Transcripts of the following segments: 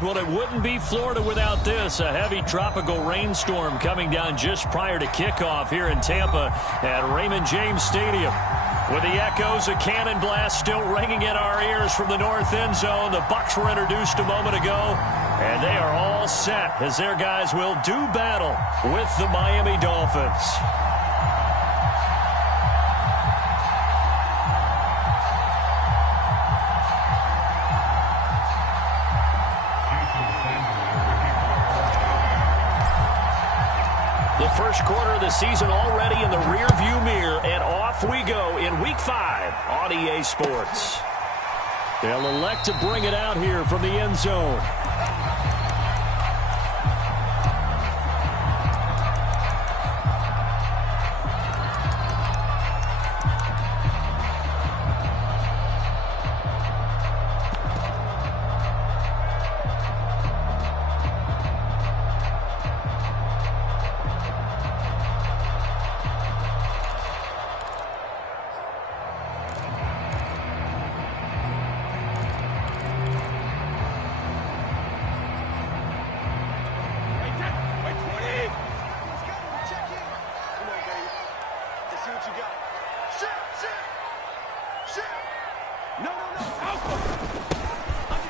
Well, it wouldn't be Florida without this. A heavy tropical rainstorm coming down just prior to kickoff here in Tampa at Raymond James Stadium. With the echoes of cannon blast still ringing in our ears from the north end zone, the Bucs were introduced a moment ago, and they are all set as their guys will do battle with the Miami Dolphins. The first quarter of the season already in the rearview mirror, and off we go in Week 5 on EA Sports. They'll elect to bring it out here from the end zone.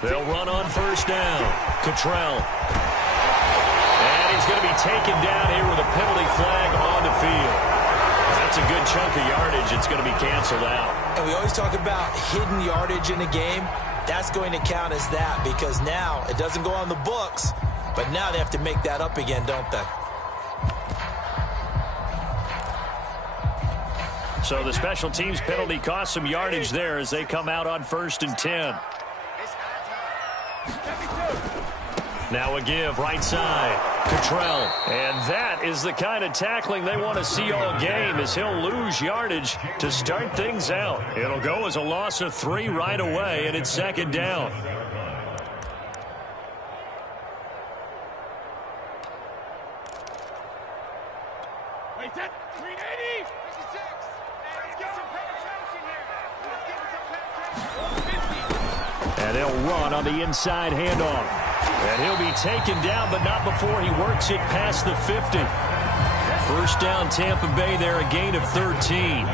They'll run on first down. Cottrell. And he's going to be taken down here with a penalty flag on the field. That's a good chunk of yardage. It's going to be canceled out. And we always talk about hidden yardage in a game. That's going to count as that because now it doesn't go on the books, but now they have to make that up again, don't they? So the special teams penalty cost some yardage there as they come out on 1st and 10. Now a give right side. Cottrell. And that is the kind of tackling they want to see all game as he'll lose yardage to start things out. It'll go as a loss of 3 right away, and it's 2nd down. Wait, that 380. And they'll run on the inside handoff. And he'll be taken down, but not before he works it past the 50. First down, Tampa Bay there, a gain of 13.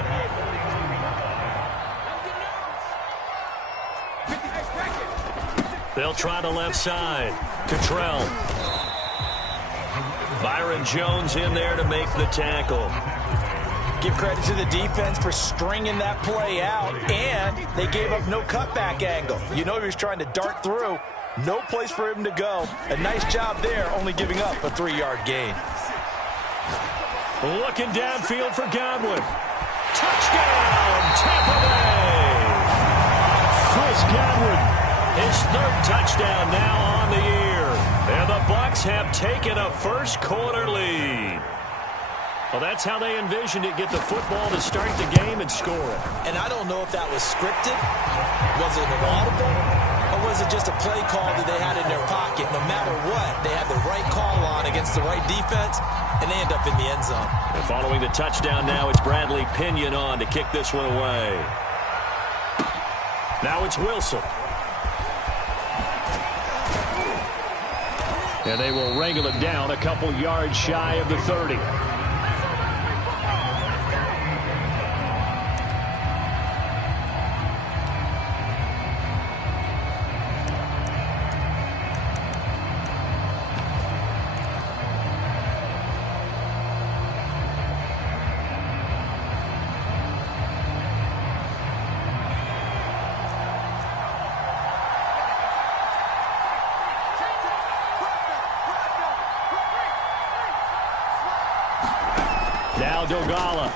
They'll try the left side. Cottrell. Byron Jones in there to make the tackle. Give credit to the defense for stringing that play out, and they gave up no cutback angle. You know he was trying to dart through. No place for him to go. A nice job there, only giving up a 3-yard gain. Looking downfield for Godwin. Touchdown, Tampa Bay! Chris Godwin, his 3rd touchdown now on the year. And the Bucs have taken a first-quarter lead. Well, that's how they envisioned it. Get the football to start the game and score it. And I don't know if that was scripted. Was it an audible? Or was it just a play call that they had in their pocket? No matter what, they had the right call on against the right defense, and they end up in the end zone. And following the touchdown now, it's Bradley Pinion on to kick this one away. Now it's Wilson. And they will wrangle it down a couple yards shy of the 30. Now Dogala.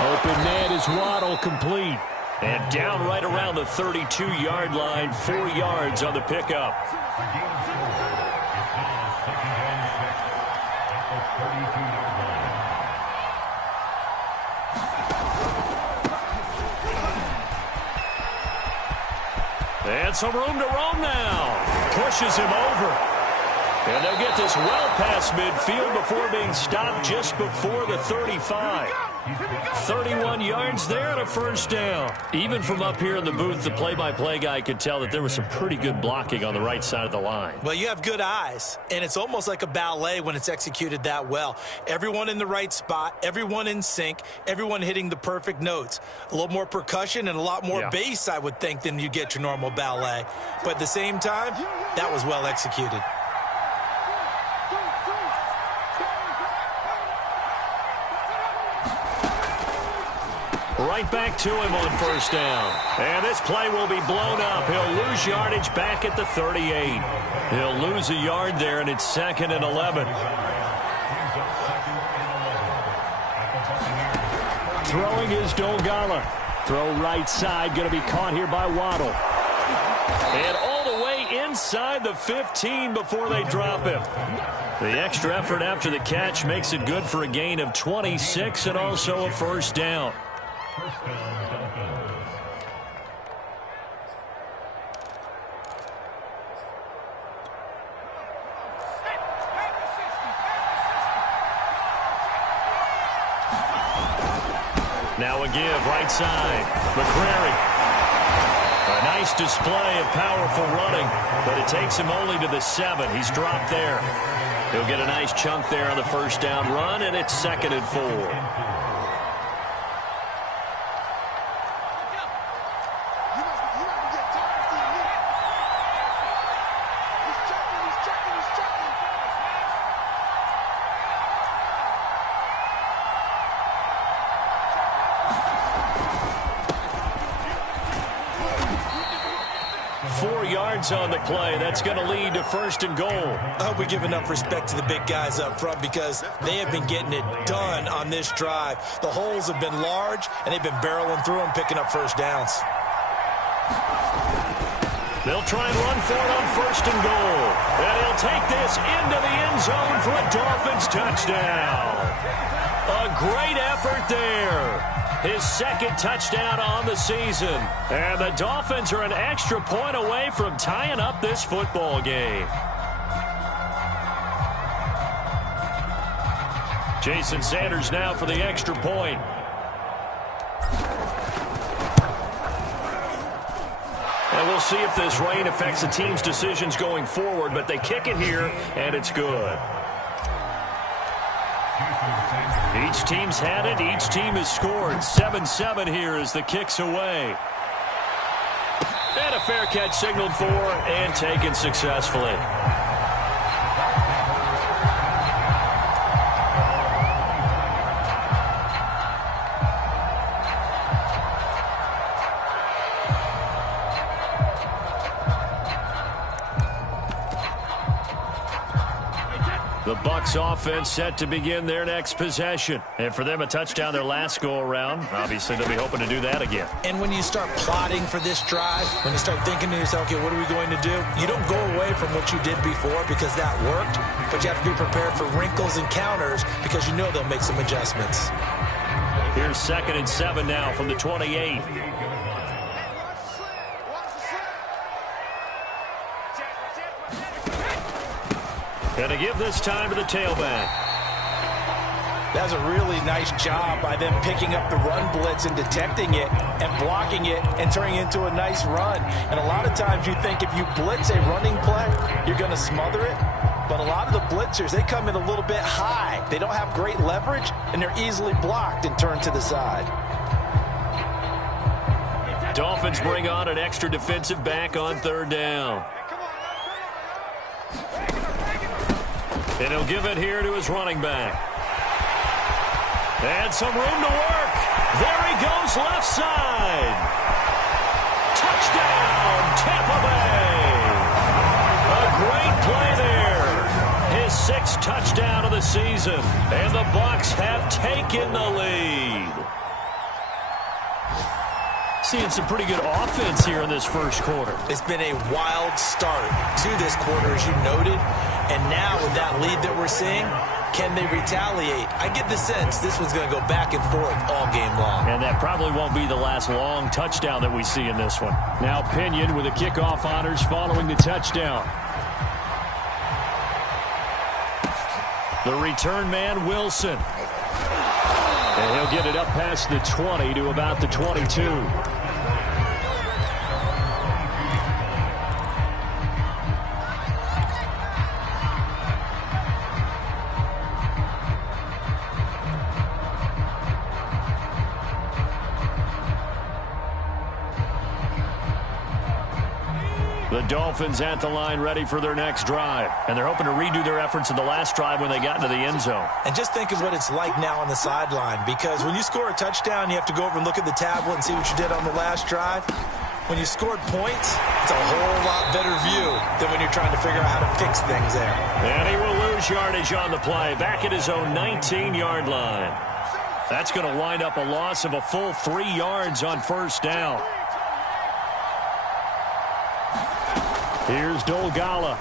Open man is Waddle, complete. And down right around the 32-yard line, 4 yards on the pickup. And some room to roam now. Pushes him over. And they'll get this well past midfield before being stopped just before the 35. 31 yards there and a first down. Even from up here in the booth, the play-by-play guy could tell that there was some pretty good blocking on the right side of the line. Well, you have good eyes, and it's almost like a ballet when it's executed that well. Everyone in the right spot, everyone in sync, everyone hitting the perfect notes. A little more percussion and a lot more bass, I would think, than you get your normal ballet. But at the same time, that was well executed. Right back to him on first down. And this play will be blown up. He'll lose yardage back at the 38. He'll lose a yard there, and it's 2nd and 11. Throwing is Dolphins. Throw right side, going to be caught here by Waddle. And all the way inside the 15 before they drop him. The extra effort after the catch makes it good for a gain of 26 and also a first down. Now a give right side. McCrary. A nice display of powerful running, but it takes him only to the 7. He's dropped there. He'll get a nice chunk there on the first down run, and it's 2nd and 4. 4 yards on the play. That's going to lead to 1st and goal. I hope we give enough respect to the big guys up front because they have been getting it done on this drive. The holes have been large, and they've been barreling through them, picking up first downs. They'll try and run for it on 1st and goal. And he'll take this into the end zone for a Dolphins touchdown. A great effort there. His 2nd touchdown on the season. And the Dolphins are an extra point away from tying up this football game. Jason Sanders now for the extra point. And we'll see if this rain affects the team's decisions going forward, but they kick it here, and it's good. Each team's had it. Each team has scored. 7-7 here as the kick's away. And a fair catch signaled for and taken successfully. The Bucs offense set to begin their next possession. And for them, a touchdown their last go-around. Obviously, they'll be hoping to do that again. And when you start plotting for this drive, when you start thinking to yourself, okay, what are we going to do? You don't go away from what you did before because that worked, but you have to be prepared for wrinkles and counters because you know they'll make some adjustments. Here's 2nd and 7 now from the 28. And to give this time to the tailback. That's a really nice job by them picking up the run blitz and detecting it and blocking it and turning it into a nice run. And a lot of times you think if you blitz a running play, you're going to smother it. But a lot of the blitzers, they come in a little bit high. They don't have great leverage, and they're easily blocked and turned to the side. Dolphins bring on an extra defensive back on 3rd down. And he'll give it here to his running back. And some room to work. There he goes left side. Touchdown, Tampa Bay. A great play there. His 6th touchdown of the season. And the Bucs have taken the lead. Seeing some pretty good offense here in this first quarter. It's been a wild start to this quarter, as you noted. And now with that lead that we're seeing, can they retaliate? I get the sense this one's going to go back and forth all game long. And that probably won't be the last long touchdown that we see in this one. Now Pinion with the kickoff honors following the touchdown. The return man, Wilson. And he'll get it up past the 20 to about the 22. The Dolphins at the line ready for their next drive. And they're hoping to redo their efforts in the last drive when they got into the end zone. And just think of what it's like now on the sideline, because when you score a touchdown, you have to go over and look at the tablet and see what you did on the last drive. When you scored points, it's a whole lot better view than when you're trying to figure out how to fix things there. And he will lose yardage on the play, back at his own 19-yard line. That's going to wind up a loss of a full 3 yards on first down. Here's Dolgala.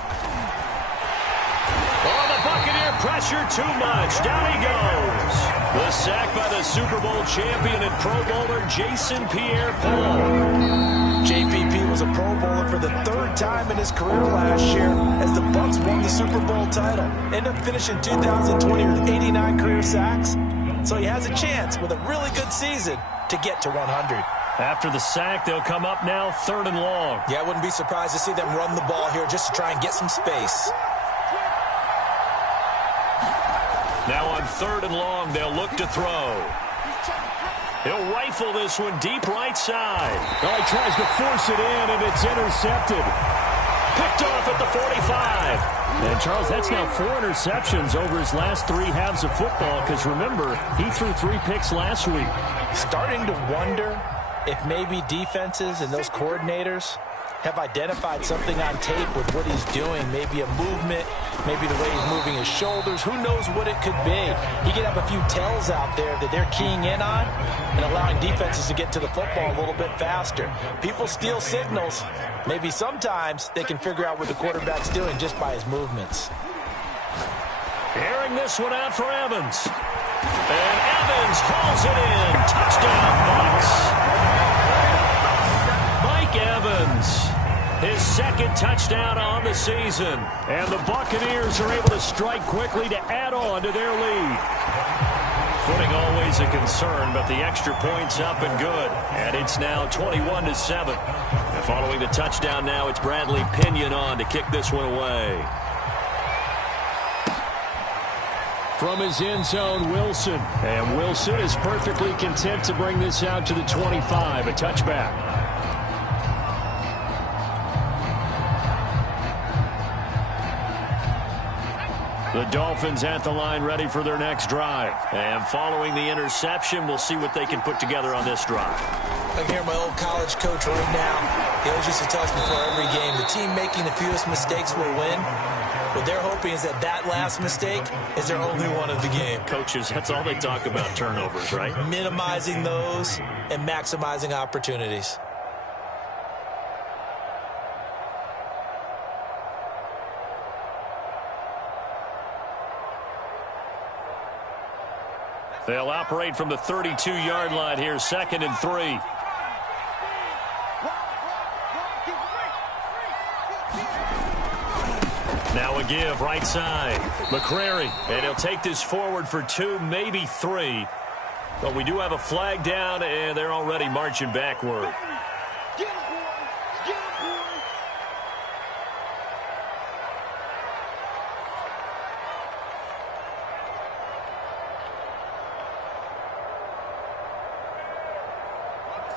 Oh, the Buccaneer pressure too much. Down he goes. The sack by the Super Bowl champion and Pro Bowler Jason Pierre-Paul. JPP was a Pro Bowler for the 3rd time in his career last year as the Bucs won the Super Bowl title. Ended up finishing 2020 with 89 career sacks. So he has a chance with a really good season to get to 100. After the sack, they'll come up now 3rd and long. Yeah, I wouldn't be surprised to see them run the ball here just to try and get some space. Now on 3rd and long, they'll look to throw. He'll rifle this one deep right side. Oh, he tries to force it in, and it's intercepted. Picked off at the 45. And, Charles, that's now 4 interceptions over his last 3 halves of football, because, remember, he threw 3 picks last week. Starting to wonder if maybe defenses and those coordinators have identified something on tape with what he's doing. Maybe a movement, maybe the way he's moving his shoulders. Who knows what it could be? He could have a few tells out there that they're keying in on and allowing defenses to get to the football a little bit faster. People steal signals. Maybe sometimes they can figure out what the quarterback's doing just by his movements. Airing this one out for Evans. And Evans hauls it in. Touchdown, Bucs. Evans, his 2nd touchdown on the season. And the Buccaneers are able to strike quickly to add on to their lead. Footing always a concern, but the extra point's up and good. And it's now 21-7. And following the touchdown now, it's Bradley Pinion on to kick this one away. From his end zone, Wilson. And Wilson is perfectly content to bring this out to the 25, a touchback. The Dolphins at the line ready for their next drive. And following the interception, we'll see what they can put together on this drive. I can hear my old college coach right now. He always used to tell us before every game, the team making the fewest mistakes will win. What they're hoping is that that last mistake is their only one of the game. Coaches, that's all they talk about, turnovers, right? Minimizing those and maximizing opportunities. They'll operate from the 32-yard line here, 2nd and 3. Now a give, right side. McCrary, and he'll take this forward for 2, maybe 3. But we do have a flag down, and they're already marching backward.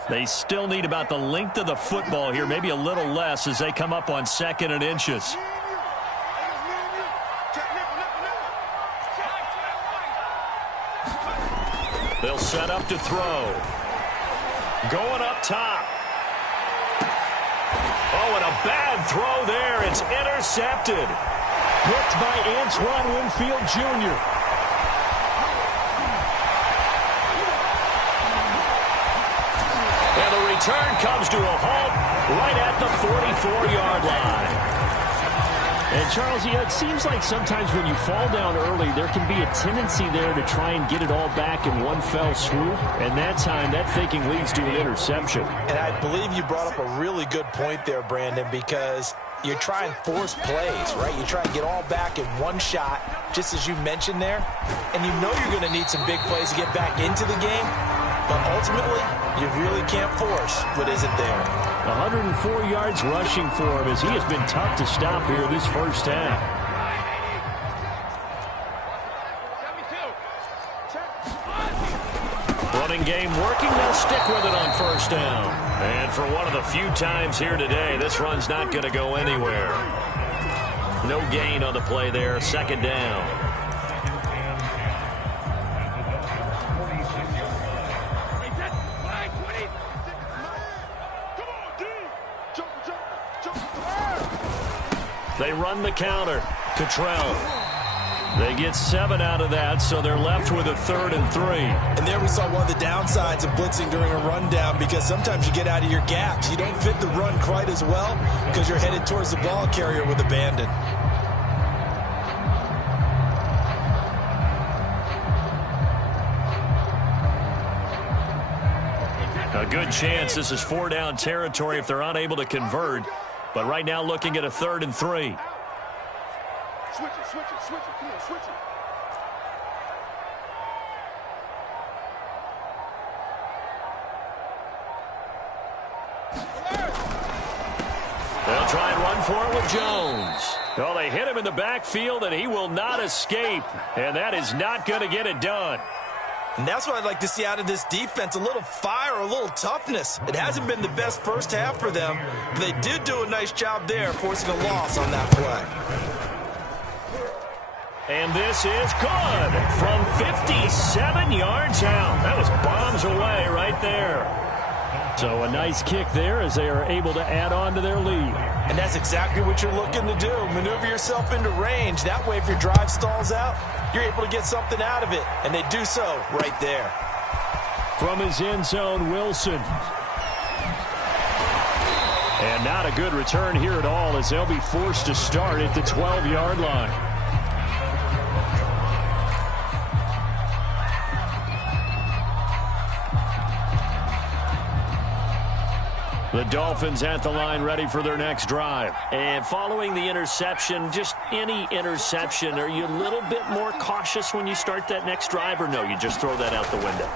They still need about the length of the football here, maybe a little less as they come up on 2nd and inches. They'll set up to throw. Going up top. Oh, and a bad throw there. It's intercepted. Picked by Antoine Winfield Jr. Return comes to a halt right at the 44-yard line. And, Charles, it seems like sometimes when you fall down early, there can be a tendency there to try and get it all back in one fell swoop. And that time, that thinking leads to an interception. And I believe you brought up a really good point there, Brandon, because you try and force plays, right? You try and get all back in one shot, just as you mentioned there. And you know you're going to need some big plays to get back into the game. But ultimately, you really can't force what isn't there. 104 yards rushing for him as he has been tough to stop here this first half. Running game working. They'll stick with it on first down. And for one of the few times here today, this run's not going to go anywhere. No gain on the play there. Second down. They run the counter. Cottrell. They get 7 out of that, so they're left with a 3rd and 3. And there we saw one of the downsides of blitzing during a rundown, because sometimes you get out of your gaps. You don't fit the run quite as well because you're headed towards the ball carrier with abandon. A good chance this is 4-down territory if they're unable to convert. But right now looking at a 3rd and 3. Switch it, switch it, switch it. Come on, switch it. They'll try and run for it with Jones. Well, they hit him in the backfield, and he will not escape. And that is not going to get it done. And that's what I'd like to see out of this defense, a little fire, a little toughness. It hasn't been the best first half for them, but they did do a nice job there, forcing a loss on that play. And this is good from 57 yards out. That was bombs away right there. So a nice kick there as they are able to add on to their lead. And that's exactly what you're looking to do. Maneuver yourself into range. That way, if your drive stalls out, you're able to get something out of it. And they do so right there. From his end zone, Wilson. And not a good return here at all as they'll be forced to start at the 12-yard line. The Dolphins at the line ready for their next drive. And following the interception, just any interception, are you a little bit more cautious when you start that next drive, or no, you just throw that out the window?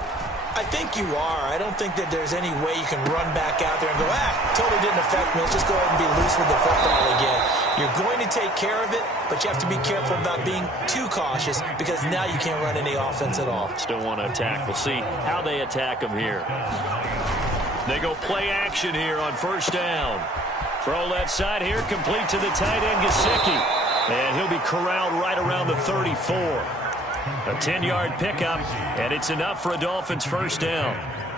I think you are. I don't think that there's any way you can run back out there and go, totally didn't affect me. Let's just go ahead and be loose with the football again. You're going to take care of it, but you have to be careful about being too cautious because now you can't run any offense at all. Still want to attack. We'll see how they attack them here. They go play action here on first down. Throw left side here, complete to the tight end, Gesicki. And he'll be corralled right around the 34. A 10-yard pickup, and it's enough for a Dolphins first down.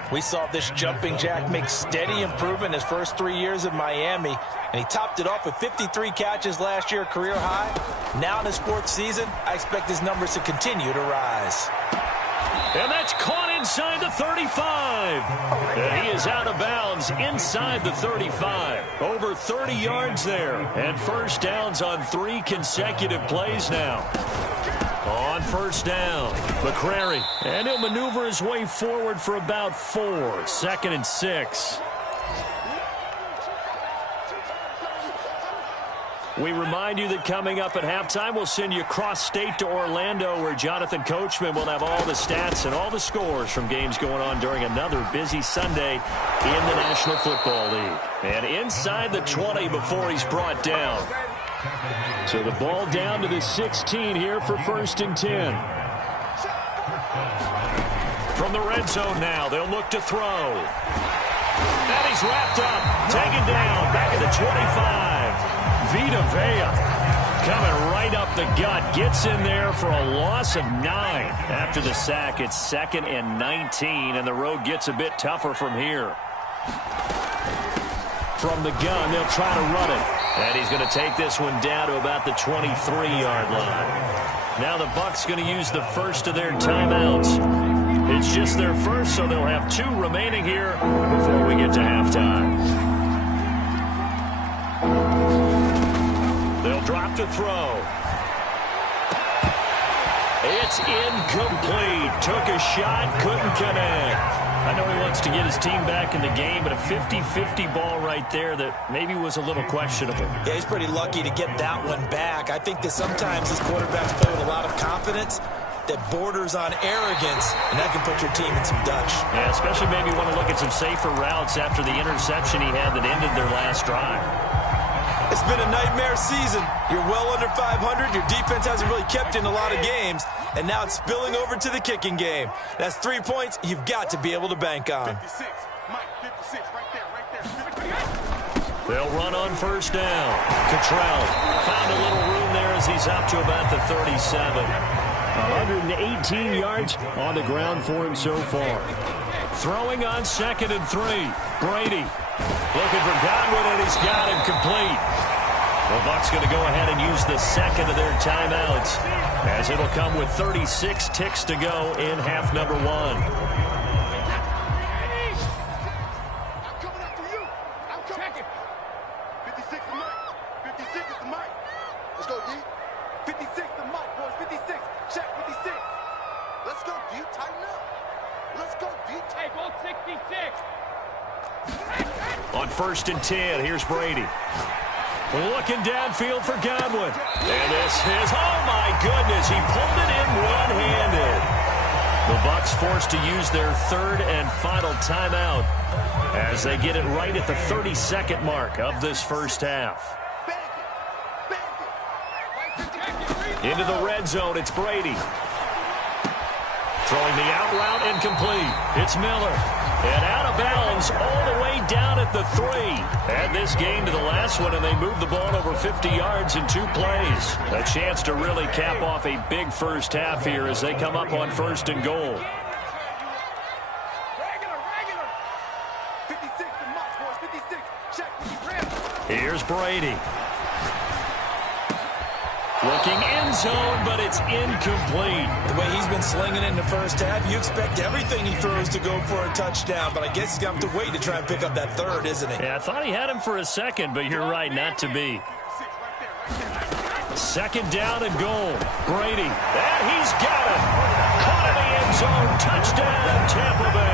We saw this jumping jack make steady improvement his first 3 years in Miami, and he topped it off with 53 catches last year, career high. Now in his 4th season, I expect his numbers to continue to rise. And that's caught inside the 35. And he is out of bounds inside the 35. Over 30 yards there. And first downs on 3 consecutive plays now. On first down, McCrary. And he'll maneuver his way forward for about 4. 2nd and 6. We remind you that coming up at halftime, we'll send you cross-state to Orlando, where Jonathan Coachman will have all the stats and all the scores from games going on during another busy Sunday in the National Football League. And inside the 20 before he's brought down. So the ball down to the 16 here for 1st and 10. From the red zone now, they'll look to throw. And he's wrapped up, taken down, back at the 25. Vita Vea coming right up the gut, gets in there for a loss of 9. After the sack, it's 2nd and 19, and the road gets a bit tougher from here. From the gun, they'll try to run it. And he's going to take this one down to about the 23-yard line. Now the Bucs going to use the first of their timeouts. It's just their first, so they'll have 2 remaining here before we get to halftime. They'll drop to throw. It's incomplete. Took a shot, couldn't connect. I know he wants to get his team back in the game, but a 50-50 ball right there that maybe was a little questionable. Yeah, he's pretty lucky to get that one back. I think that sometimes these quarterbacks play with a lot of confidence that borders on arrogance, and that can put your team in some Dutch. Yeah, especially maybe want to look at some safer routes after the interception he had that ended their last drive. It's been a nightmare season. You're well under 500. Your defense hasn't really kept you in a lot of games, and now it's spilling over to the kicking game. That's 3 points you've got to be able to bank on. 56, Mike, 56, right there. They'll run on first down. Cottrell found a little room there as he's up to about the 37. 118 yards on the ground for him so far. Throwing on 2nd and 3. Brady looking for Godwin, and he's got him complete. The Bucs going to go ahead and use the second of their timeouts, as it'll come with 36 ticks to go in half number 1. I'm coming after you. I'm coming. 56 is Mike. 56 is the Mike. Let's go, D. 56 the Mike, boys. 56. Check 56. Let's go, D. Tighten up. Let's go, D. Hey, go 66. On 1st and 10, here's Brady. Looking downfield for Godwin. And this is, oh my goodness, he pulled it in one-handed. The Bucs forced to use their 3rd and final timeout as they get it right at the 32nd mark of this first half. Into the red zone, it's Brady. Throwing the out route incomplete. It's Miller. And out of bounds all the way down at the 3. Add this game to the last one, and they moved the ball over 50 yards in 2 plays. A chance to really cap off a big first half here as they come up on 1st and goal. Regular. 56 the Mike, boys. 56. Check. Here's Brady. Looking end zone, but it's incomplete. The way he's been slinging in the first half, you expect everything he throws to go for a touchdown, but I guess he's going to have to wait to try and pick up that 3rd, isn't he? Yeah, I thought he had him for a second, but you're right, not to be. 2nd down and goal. Brady. And he's got it. Caught in the end zone. Touchdown, Tampa Bay.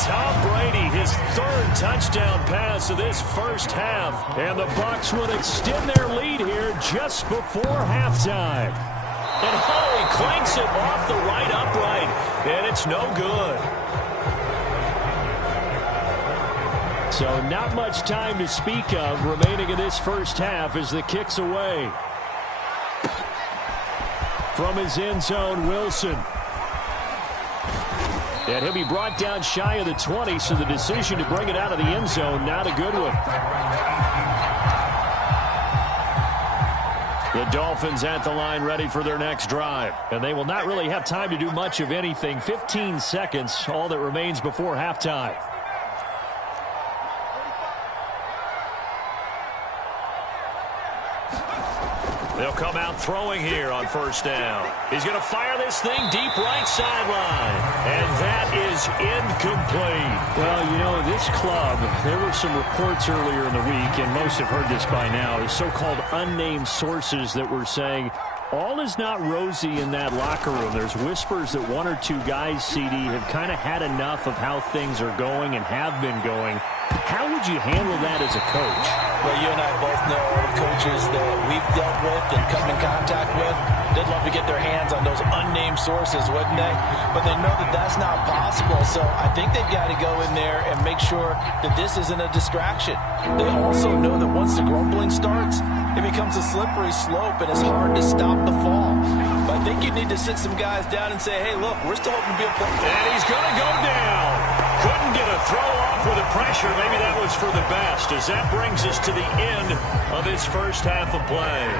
Tom Brady, his 3rd touchdown pass of this first half. And the Bucs would extend their lead here just before halftime. And he clanks it off the right upright. And it's no good. So not much time to speak of remaining in this first half as the kick's away. From his end zone, Wilson. And he'll be brought down shy of the 20, so the decision to bring it out of the end zone, not a good one. The Dolphins at the line ready for their next drive. And they will not really have time to do much of anything. 15 seconds, all that remains before halftime. They'll come out throwing here on 1st down. He's going to fire this thing deep right sideline. And that is incomplete. Well, you know, this club, there were some reports earlier in the week, and most have heard this by now, the so-called unnamed sources that were saying all is not rosy in that locker room. There's whispers that 1 or 2 guys, CD, have kind of had enough of how things are going and have been going. How would you handle that as a coach? Well, you and I both know all the coaches that we've dealt with and come in contact with. They'd love to get their hands on those unnamed sources, wouldn't they? But they know that that's not possible, so I think they've got to go in there and make sure that this isn't a distraction. They also know that once the grumbling starts, it becomes a slippery slope, and it's hard to stop the fall. But I think you need to sit some guys down and say, hey, look, we're still hoping to be a play. And he's going to go down. Couldn't get a throw off with the pressure. Maybe that was for the best, as that brings us to the end of this first half of play.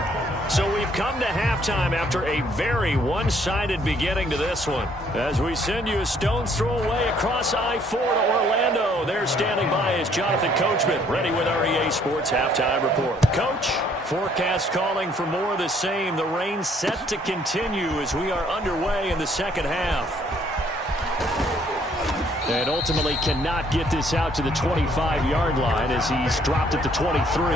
So we've come to halftime after a very one-sided beginning to this one. As we send you a stone's throw away across I-4 to Orlando. There standing by is Jonathan Coachman, ready with our EA Sports Halftime Report. Coach, forecast calling for more of the same. The rain set to continue as we are underway in the second half. And ultimately cannot get this out to the 25-yard line as he's dropped at the 23.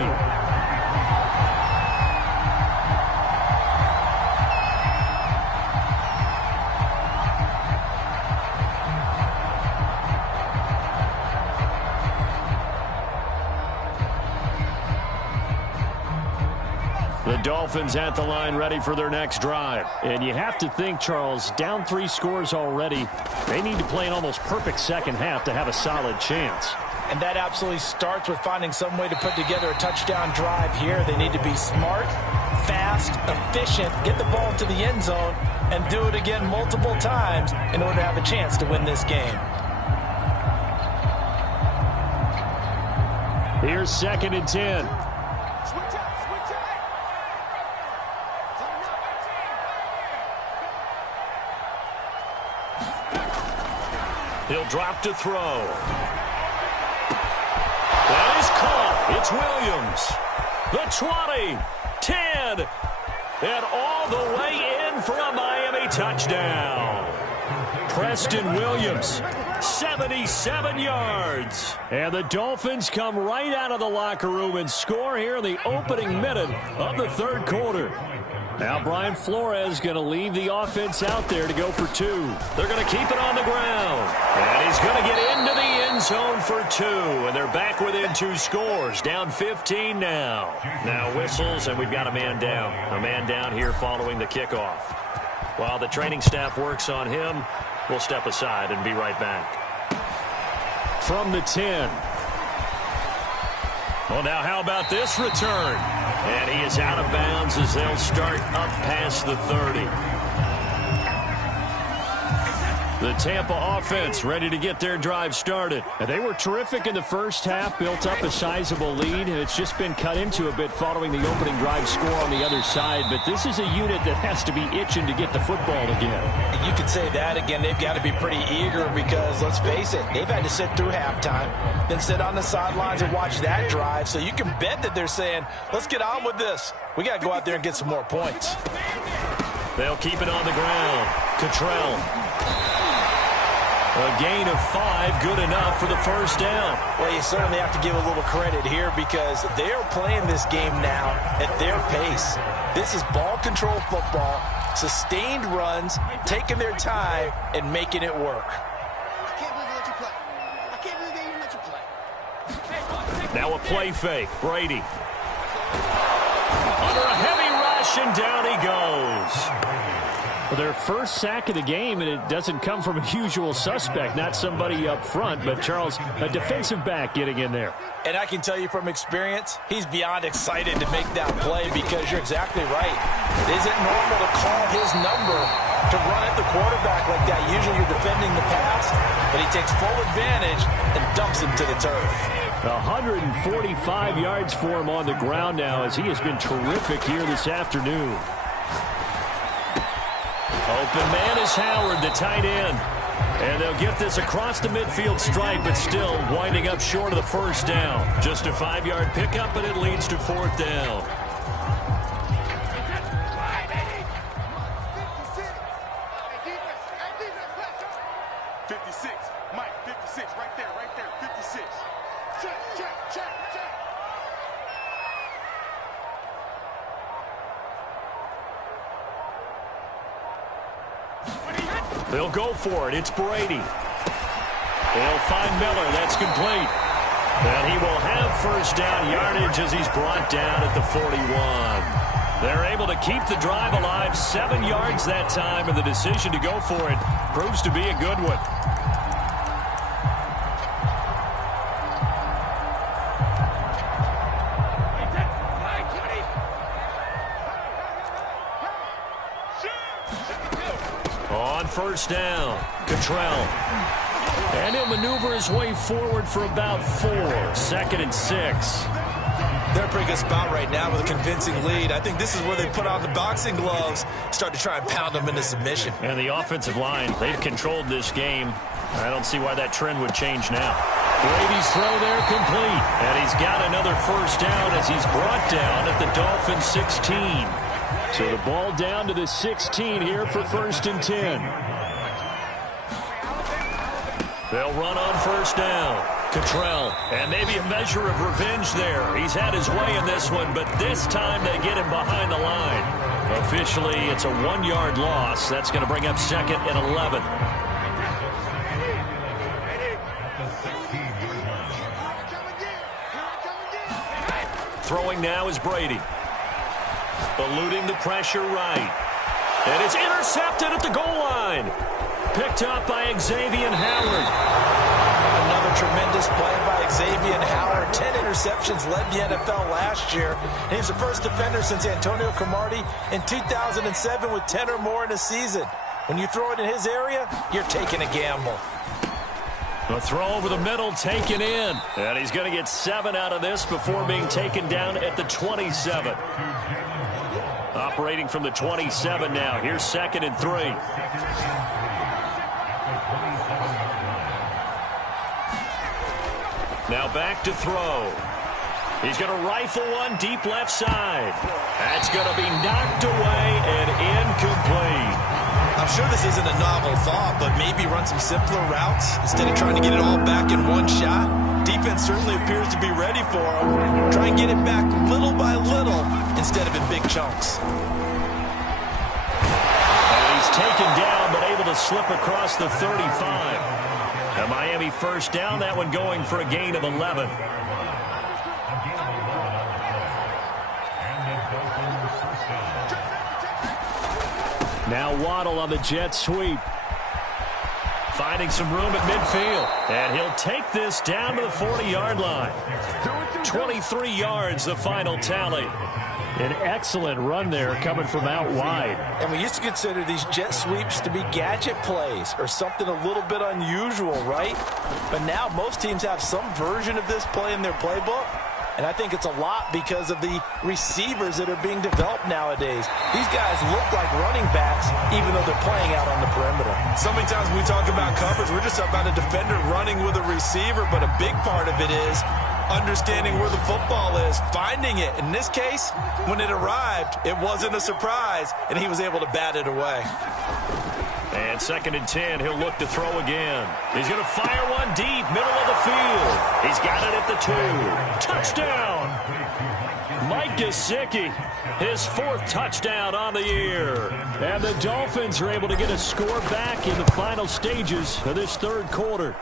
The Dolphins at the line ready for their next drive. And you have to think, Charles, down 3 scores already. They need to play an almost perfect second half to have a solid chance. And that absolutely starts with finding some way to put together a touchdown drive here. They need to be smart, fast, efficient, get the ball to the end zone, and do it again multiple times in order to have a chance to win this game. Here's 2nd and 10. He'll drop to throw. That is caught. It's Williams. The 20, 10, and all the way in for a Miami touchdown. Preston Williams, 77 yards. And the Dolphins come right out of the locker room and score here in the opening minute of the 3rd quarter. Now Brian Flores going to leave the offense out there to go for 2. They're going to keep it on the ground. And he's going to get into the end zone for 2. And they're back within 2 scores. Down 15 now. Now whistles, and we've got a man down. A man down here following the kickoff. While the training staff works on him, we'll step aside and be right back. From the 10. Well, now how about this return? And he is out of bounds as they'll start up past the 30. The Tampa offense ready to get their drive started. And they were terrific in the first half, built up a sizable lead, and it's just been cut into a bit following the opening drive score on the other side. But this is a unit that has to be itching to get the football again. You could say that again. They've got to be pretty eager because, let's face it, they've had to sit through halftime, then sit on the sidelines and watch that drive. So you can bet that they're saying, let's get on with this. We got to go out there and get some more points. They'll keep it on the ground. Cottrell. A gain of 5, good enough for the first down. Well, you certainly have to give a little credit here because they are playing this game now at their pace. This is ball control football, sustained runs, taking their time, and making it work. I can't believe they let you play. I can't believe they even let you play. Now a play fake. Brady. Under a heavy rush, and down he goes. Well, their first sack of the game, and it doesn't come from a usual suspect, not somebody up front, but Charles, a defensive back getting in there. And I can tell you from experience, he's beyond excited to make that play because you're exactly right. It isn't normal to call his number to run at the quarterback like that. Usually you're defending the pass, but he takes full advantage and dumps him to the turf. 145 yards for him on the ground now as he has been terrific here this afternoon. Open man is Howard, the tight end. And they'll get this across the midfield stripe, but still winding up short of the first down. Just a 5-yard pickup, and it leads to 4th down. They'll go for it. It's Brady. They'll find Miller. That's complete. And he will have first down yardage as he's brought down at the 41. They're able to keep the drive alive. 7 yards that time, and the decision to go for it proves to be a good one. On first down, Cottrell. And he'll maneuver his way forward for about 4. 2nd and 6. They're in a pretty good spot right now with a convincing lead. I think this is where they put on the boxing gloves, start to try and pound them into submission. And the offensive line, they've controlled this game. I don't see why that trend would change now. Brady's throw there complete. And he's got another first down as he's brought down at the Dolphins 16. So the ball down to the 16 here for 1st and 10. They'll run on first down. Cottrell, and maybe a measure of revenge there. He's had his way in this one, but this time they get him behind the line. Officially, it's a 1-yard loss. That's going to bring up 2nd and 11. Throwing now is Brady. Eluding the pressure right. And it's intercepted at the goal line. Picked up by Xavier Howard. Another tremendous play by Xavier Howard. 10 interceptions, led the NFL last year. And he's the first defender since Antonio Cromartie in 2007 with 10 or more in a season. When you throw it in his area, you're taking a gamble. The throw over the middle taken in. And he's going to get 7 out of this before being taken down at the 27. Operating from the 27 now. Here's 2nd and 3. Now back to throw. He's going to rifle one deep left side. That's going to be knocked away and incomplete. I'm sure this isn't a novel thought, but maybe run some simpler routes instead of trying to get it all back in one shot. Defense certainly appears to be ready for him. Try and get it back little by little instead of in big chunks. And he's taken down, but able to slip across the 35. A Miami first down, that one going for a gain of 11. Now Waddle on the jet sweep. Finding some room at midfield. And he'll take this down to the 40-yard line. 23 yards, the final tally. An excellent run there coming from out wide. And we used to consider these jet sweeps to be gadget plays or something a little bit unusual, right? But now most teams have some version of this play in their playbook. And I think it's a lot because of the receivers that are being developed nowadays. These guys look like running backs even though they're playing out on the perimeter. So many times when we talk about coverage, we're just about a defender running with a receiver, but a big part of it is understanding where the football is, finding it. In this case, when it arrived, it wasn't a surprise, and he was able to bat it away. And 2nd and 10, he'll look to throw again. He's going to fire one deep, middle of the field. He's got it at the 2. Touchdown! Mike Gesicki, his 4th touchdown on the year. And the Dolphins are able to get a score back in the final stages of this 3rd quarter.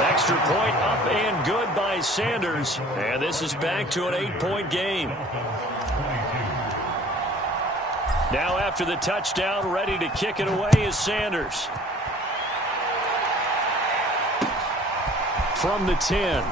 Extra point up and good by Sanders. And this is back to an 8-point game. Now after the touchdown, ready to kick it away is Sanders. From the 10.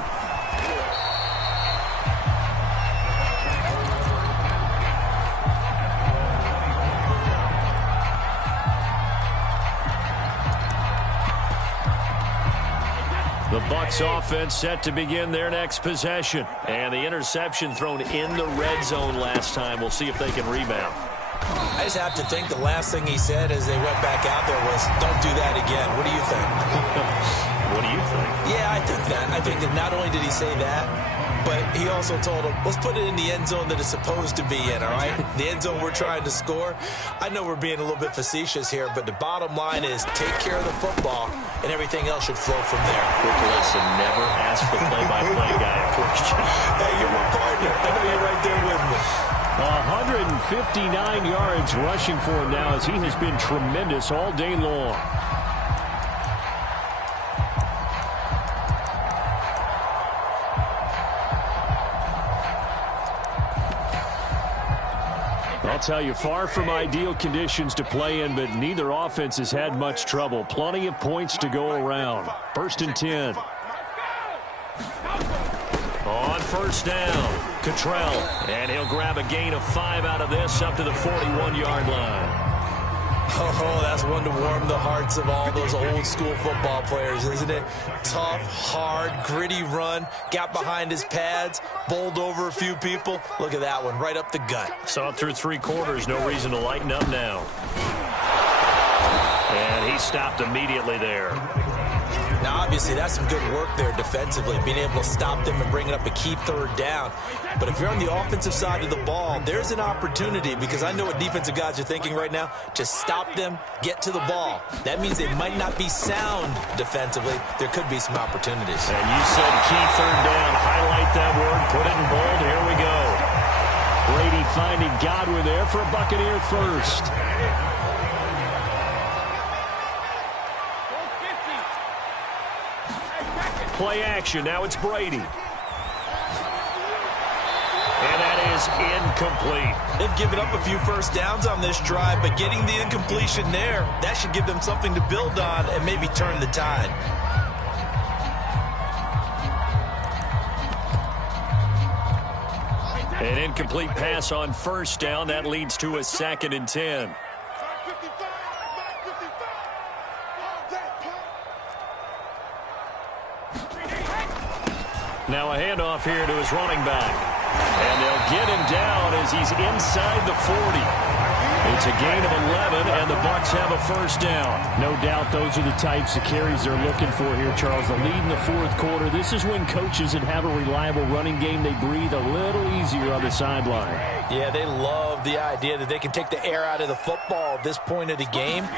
The Bucs offense set to begin their next possession. And the interception thrown in the red zone last time. We'll see if they can rebound. I just have to think the last thing he said as they went back out there was, don't do that again. What do you think? What do you think? Yeah, I think that. I think that not only did he say that, but he also told him, let's put it in the end zone that it's supposed to be in, all right? The end zone we're trying to score. I know we're being a little bit facetious here, but the bottom line is take care of the football, and everything else should flow from there. Quick lesson, never ask the play-by-play guy a question. Hey, you're my partner. I know you're right there with me. 159 yards rushing for him now as he has been tremendous all day long. I'll tell you, far from ideal conditions to play in, but neither offense has had much trouble. Plenty of points to go around. 1st and 10. On 1st down, Cottrell, and he'll grab a gain of 5 out of this up to the 41-yard line. Oh, that's one to warm the hearts of all those old school football players, isn't it? Tough, hard, gritty run, got behind his pads, bowled over a few people. Look at that one, right up the gut. Saw it through 3 quarters, no reason to lighten up now. And he stopped immediately there. Now, obviously, that's some good work there defensively, being able to stop them and bring it up a key 3rd down. But if you're on the offensive side of the ball, there's an opportunity, because I know what defensive guys are thinking right now. Just stop them, get to the ball. That means they might not be sound defensively. There could be some opportunities. And you said key 3rd down. Highlight that word, put it in bold. Here we go. Brady finding Godwin there for a Buccaneer first. Play action. Now it's Brady. And that is incomplete. They've given up a few first downs on this drive, but getting the incompletion there, that should give them something to build on and maybe turn the tide. An incomplete pass on first down. That leads to a 2nd and 10. Now a handoff here to his running back. And they'll get him down as he's inside the 40. It's a gain of 11, and the Bucs have a first down. No doubt those are the types of carries they're looking for here, Charles. The lead in the fourth quarter. This is when coaches that have a reliable running game, they breathe a little easier on the sideline. Yeah, they love the idea that they can take the air out of the football at this point of the game.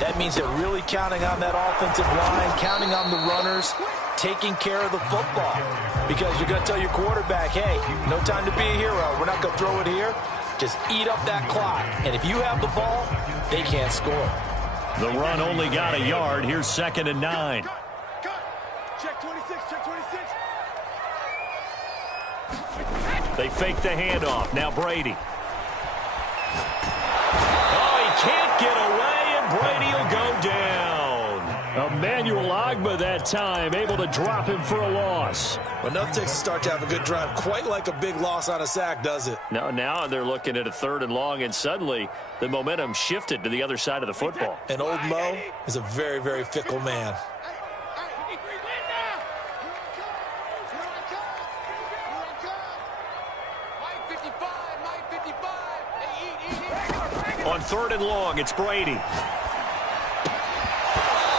That means they're really counting on that offensive line, counting on the runners, taking care of the football. Because you're going to tell your quarterback, hey, no time to be a hero. We're not going to throw it here. Just eat up that clock. And if you have the ball, they can't score. The run only got a yard. Here's 2nd and 9. Check 26, check 26. They fake the handoff. Now Brady. Oh, he can't get away, and Brady will go down. Emmanuel Ogbah that time, able to drop him for a loss. But nothing takes a start to have a good drive quite like a big loss on a sack, does it? Now they're looking at a 3rd and long, and suddenly the momentum shifted to the other side of the football. And old Mo is a very, very fickle man. On 3rd and long, it's Brady.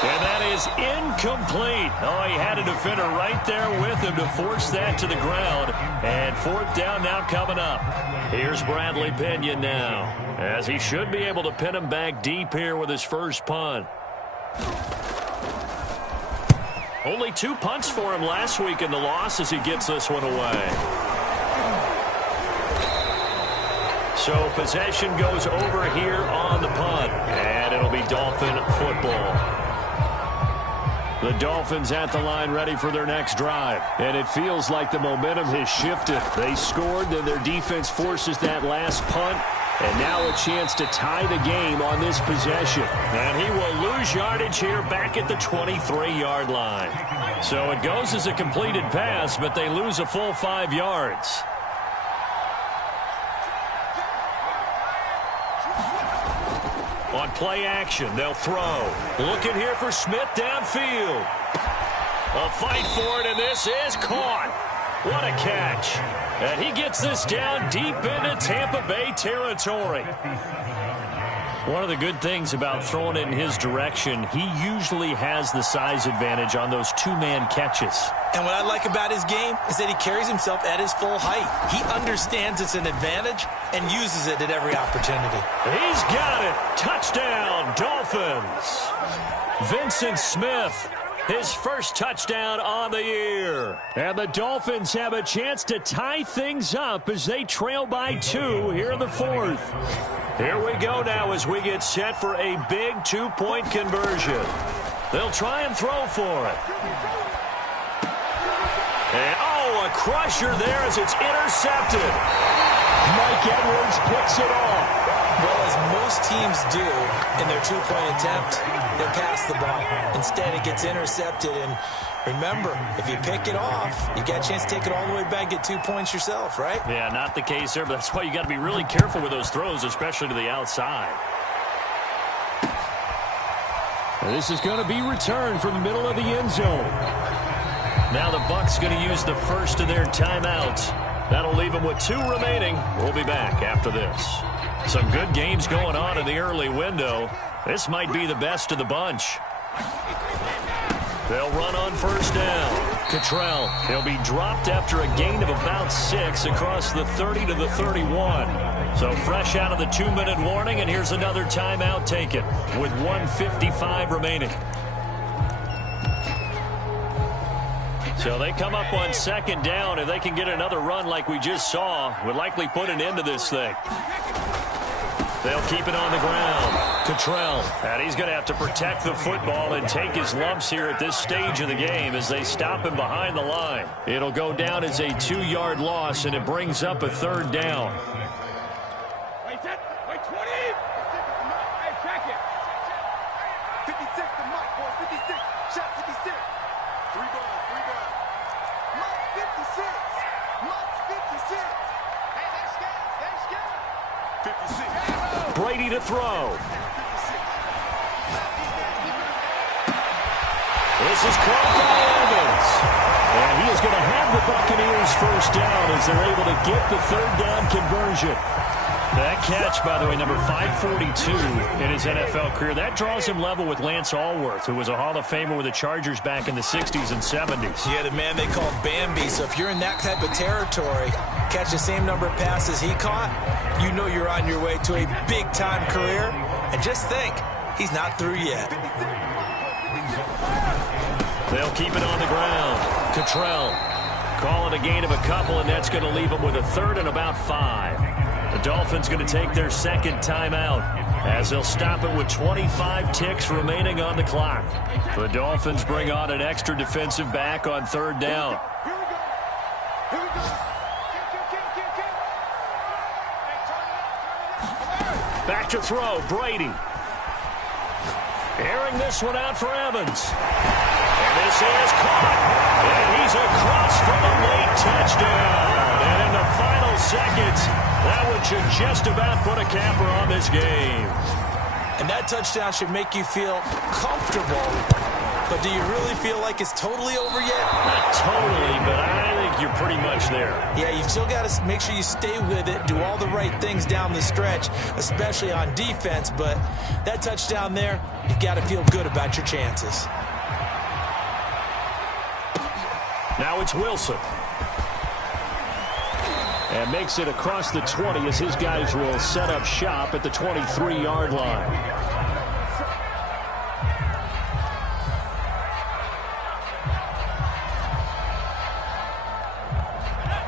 And that is incomplete. Oh, he had a defender right there with him to force that to the ground. And 4th down now coming up. Here's Bradley Pinion now, as he should be able to pin him back deep here with his first punt. Only 2 punts for him last week in the loss as he gets this one away. So possession goes over here on the punt, and it'll be Dolphin football. The Dolphins at the line ready for their next drive. And it feels like the momentum has shifted. They scored, then their defense forces that last punt. And now a chance to tie the game on this possession. And he will lose yardage here back at the 23-yard line. So it goes as a completed pass, but they lose a full 5 yards. On play action, they'll throw. Looking here for Smith downfield. A fight for it, and this is caught. What a catch. And he gets this down deep into Tampa Bay territory. One of the good things about throwing it in his direction, he usually has the size advantage on those 2-man catches. And what I like about his game is that he carries himself at his full height. He understands it's an advantage and uses it at every opportunity. He's got it. Touchdown, Dolphins. Vincent Smith, his first touchdown on the year. And the Dolphins have a chance to tie things up as they trail by 2 here in the 4th. Here we go now as we get set for a big 2-point conversion. They'll try and throw for it. And, oh, a crusher there as it's intercepted. Mike Edwards picks it off. Well, as most teams do in their 2-point attempt, they pass the ball. Instead, it gets intercepted. And remember, if you pick it off, you got a chance to take it all the way back, get 2 points yourself, right? Yeah, not the case there, but that's why you got to be really careful with those throws, especially to the outside. This is going to be returned from the middle of the end zone. Now the Bucs going to use the first of their timeouts. That'll leave them with 2 remaining. We'll be back after this. Some good games going on in the early window. This might be the best of the bunch. They'll run on first down. Cottrell, he'll be dropped after a gain of about 6 across the 30 to the 31. So fresh out of the 2-minute warning, and here's another timeout taken with 1:55 remaining. So they come up on second down. If they can get another run like we just saw, would likely put an end to this thing. They'll keep it on the ground. Cottrell, and he's going to have to protect the football and take his lumps here at this stage of the game as they stop him behind the line. It'll go down as a 2-yard loss, and it brings up a 3rd down. Wait 20. Hey, check it. 56 to Mike, boys. 56. Shot 56. 3 balls. Mike 56. Mike 56. Hey, they scared. 56. Brady to throw. This is caught by Evans. And he is going to have the Buccaneers first down as they're able to get the 3rd down conversion. That catch, by the way, number 542 in his NFL career, that draws him level with Lance Allworth, who was a Hall of Famer with the Chargers back in the 60s and 70s. Yeah, the man they called Bambi. So if you're in that type of territory, catch the same number of passes he caught, you know you're on your way to a big-time career. And just think, he's not through yet. They'll keep it on the ground. Cottrell calling a gain of a couple, and that's going to leave them with a 3rd and about 5. The Dolphins going to take their 2nd timeout as they'll stop it with 25 ticks remaining on the clock. The Dolphins bring on an extra defensive back on 3rd down. Here we go. Back to throw, Brady. Airing this one out for Evans. And this is caught. And he's across for the late touchdown. And in the final seconds, that one should just about put a capper on this game. And that touchdown should make you feel comfortable. But do you really feel like it's totally over yet? Not totally, but I think you're pretty much there. Yeah, you've still got to make sure you stay with it, do all the right things down the stretch, especially on defense. But that touchdown there, you've got to feel good about your chances. Now it's Wilson. And makes it across the 20 as his guys will set up shop at the 23-yard line.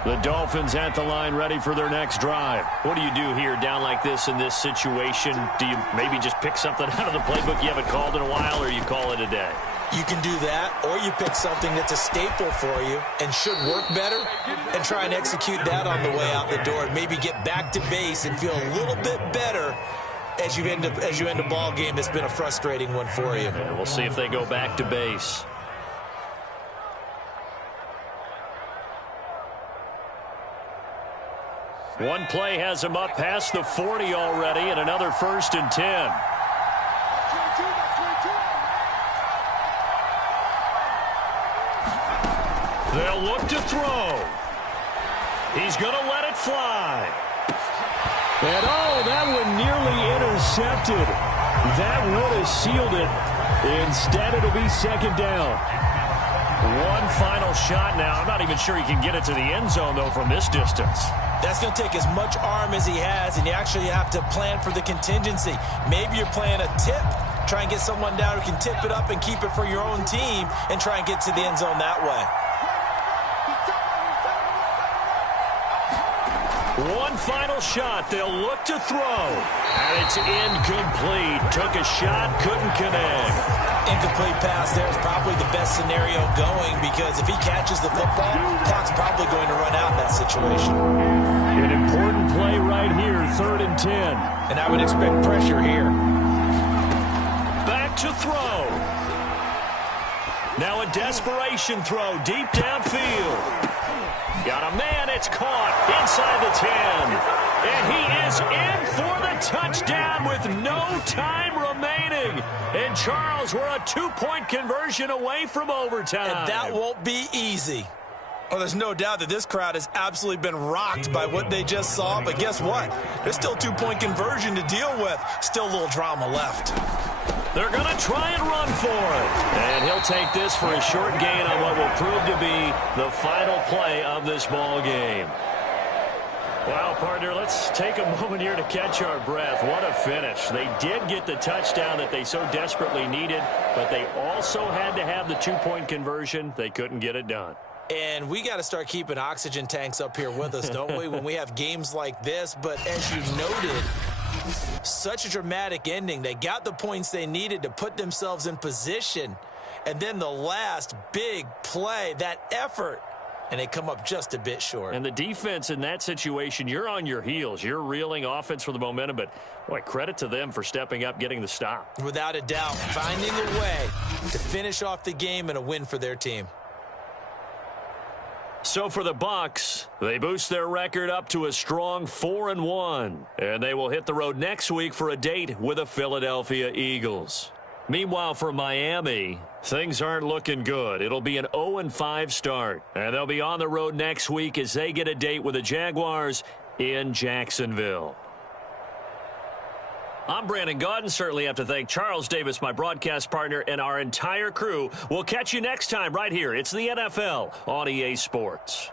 The Dolphins at the line ready for their next drive. What do you do here down like this in this situation? Do you maybe just pick something out of the playbook you haven't called in a while, or you call it a day? You can do that, or you pick something that's a staple for you and should work better and try and execute that on the way out the door and maybe get back to base and feel a little bit better as you end a ball game that's been a frustrating one for you. And we'll see if they go back to base. One play has him up past the 40 already, and another 1st and 10. They'll look to throw. He's going to let it fly. And that one nearly intercepted. That would have sealed it. Instead, it'll be 2nd down. One final shot now. I'm not even sure he can get it to the end zone, though, from this distance. That's going to take as much arm as he has, and you actually have to plan for the contingency. Maybe you're playing a tip. Try and get someone down who can tip it up and keep it for your own team and try and get to the end zone that way. One final shot. They'll look to throw. And it's incomplete. Took a shot, couldn't connect. Incomplete pass there is probably the best scenario going, because if he catches the football, clock's probably going to run out in that situation. An important play right here, 3rd and 10. And I would expect pressure here. Back to throw. Now a desperation throw deep downfield. Got a man, it's caught inside the 10. And he is in for the touchdown with no time remaining. And Charles, we're a 2-point conversion away from overtime. And that won't be easy. Well, there's no doubt that this crowd has absolutely been rocked by what they just saw. But guess what? There's still 2-point conversion to deal with. Still a little drama left. They're going to try and run for it. And he'll take this for a short gain on what will prove to be the final play of this ball game. Well, partner, let's take a moment here to catch our breath. What a finish. They did get the touchdown that they so desperately needed, but they also had to have the 2-point conversion. They couldn't get it done. And we got to start keeping oxygen tanks up here with us, don't we, when we have games like this? But as you noted, Such a dramatic ending. They got the points they needed to put themselves in position. And then the last big play, that effort, and they come up just a bit short. And the defense in that situation, you're on your heels. You're reeling offense for the momentum, but boy, credit to them for stepping up, getting the stop. Without a doubt, finding a way to finish off the game and a win for their team. So for the Bucs, they boost their record up to a strong 4-1, and they will hit the road next week for a date with the Philadelphia Eagles. Meanwhile, for Miami, things aren't looking good. It'll be an 0-5 start, and they'll be on the road next week as they get a date with the Jaguars in Jacksonville. I'm Brandon Gaudin. Certainly have to thank Charles Davis, my broadcast partner, and our entire crew. We'll catch you next time right here. It's the NFL on EA Sports.